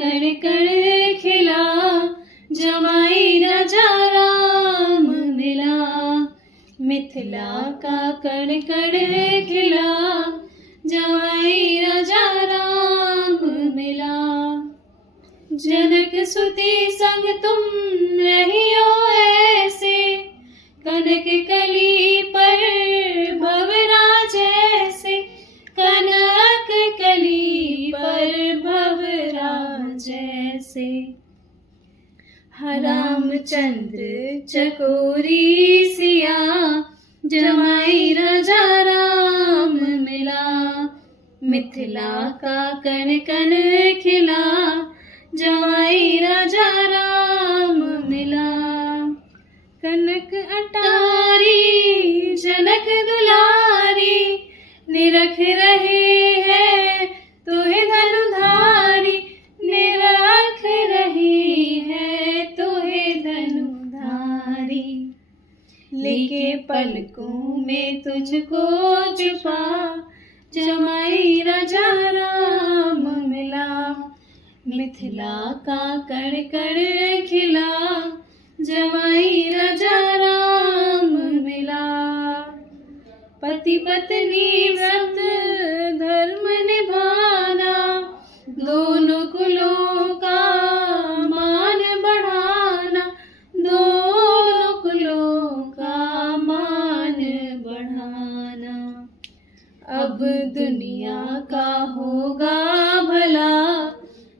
कण कण खिला, जमाई राजा राम मिला। मिथिला का कण कण खिला, जमाई राजा राम मिला। जनक सुती संग तुम रहियो ऐसे, कनक कली पर भंवरा जैसे, कनक कली पर भंवरा जैसे। रामचंद्र चकोरी सिया, जमाई राजा राम मिला। मिथिला का कण कण खिला, जमाई राजा राम मिला। कनक अटारी जनक दुलारी, निरख रहे हैं तुहे धनुधारी, निरख रही है तुहे धनुधारी। लेके पलकों में तुझको छुपा, जमाई राजा राम मिला। मिथिला का कण कण खिला, जमाई राजा राम मिला। पति पत्नी व्रत धर्म निभाना, दोनों कुलों का मान बढ़ाना, दोनों कुलों का मान बढ़ाना। अब दुनिया का होगा भला,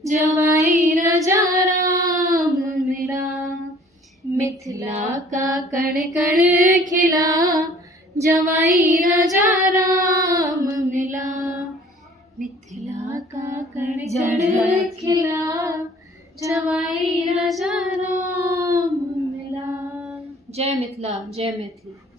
जमाई राजा राम मिला। मिथिला का कण कण खिला, जमाई राजा राम मिला। मिथिला का कण कण खिला, जमाई राजा राम मिला। जय मिथिला, जय मैथिली।